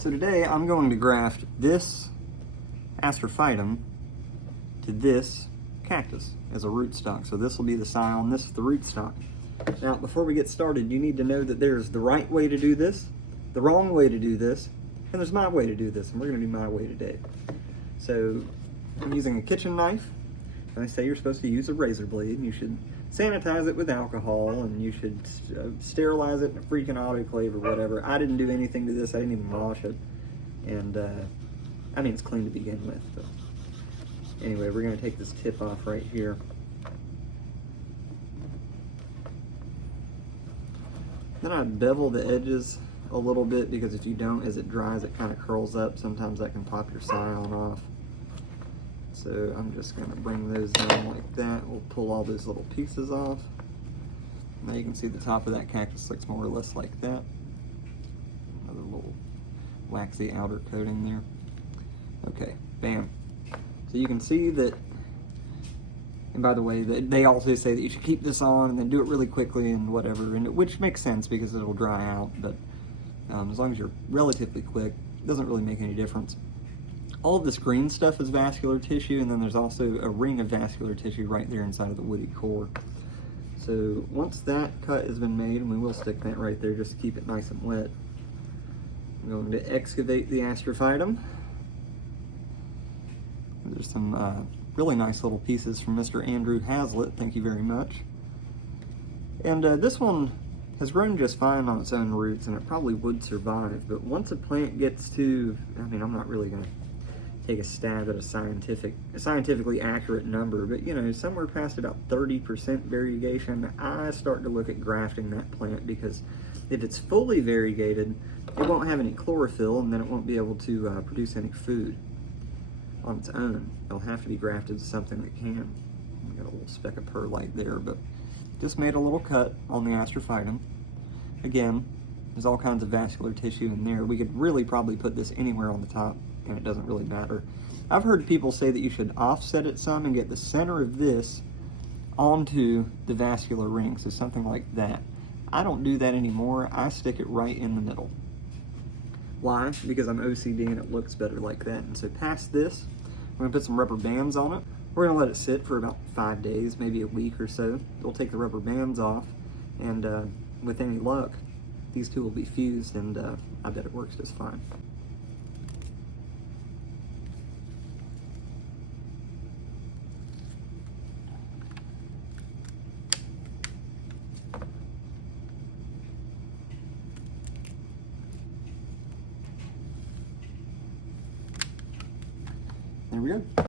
So today I'm going to graft this Astrophytum to this cactus as a rootstock. So this will be the scion, this is the rootstock. Now before we get started, you need to know that there's the right way to do this, the wrong way to do this, and there's my way to do this, and we're going to do my way today. So I'm using a kitchen knife, and they say you're supposed to use a razor blade, and you should sanitize it with alcohol, and you should sterilize it in a freaking autoclave or whatever. I didn't do anything to this, I didn't even wash it, and I mean it's clean to begin with. But anyway, we're going to take this tip off right here. Then I bevel the edges a little bit, because if you don't, as it dries, it kind of curls up. Sometimes that can pop your scion off. So I'm just going to bring those down like that. We'll pull all those little pieces off. Now you can see the top of that cactus looks more or less like that. Another little waxy outer coating there. Okay, bam. So you can see that, and by the way, they also say that you should keep this on and then do it really quickly and whatever, and which makes sense because it'll dry out, but as long as you're relatively quick, it doesn't really make any difference. All of this green stuff is vascular tissue, and then there's also a ring of vascular tissue right there inside of the woody core. So once that cut has been made, and we will stick that right there just to keep it nice and wet, I'm going to excavate the Astrophytum. There's some really nice little pieces from Mr. Andrew Hazlitt, thank you very much. And this one has grown just fine on its own roots, and it probably would survive, but once a plant gets to, I mean, I'm not really going to take a stab at a scientifically accurate number, but you know, somewhere past about 30% variegation, I start to look at grafting that plant, because if it's fully variegated, it won't have any chlorophyll, and then it won't be able to produce any food on its own. It'll have to be grafted to something that can. Got a little speck of perlite there, but just made a little cut on the Astrophytum. Again, there's all kinds of vascular tissue in there. We could really probably put this anywhere on the top, and it doesn't really matter. I've heard people say that you should offset it some and get the center of this onto the vascular ring, so something like that. I don't do that anymore. I stick it right in the middle. Why? Because I'm OCD and it looks better like that. And so past this, we're gonna put some rubber bands on it. We're gonna let it sit for about 5 days, maybe a week or so. We'll take the rubber bands off, and with any luck, these two will be fused, and I bet it works just fine. There we go.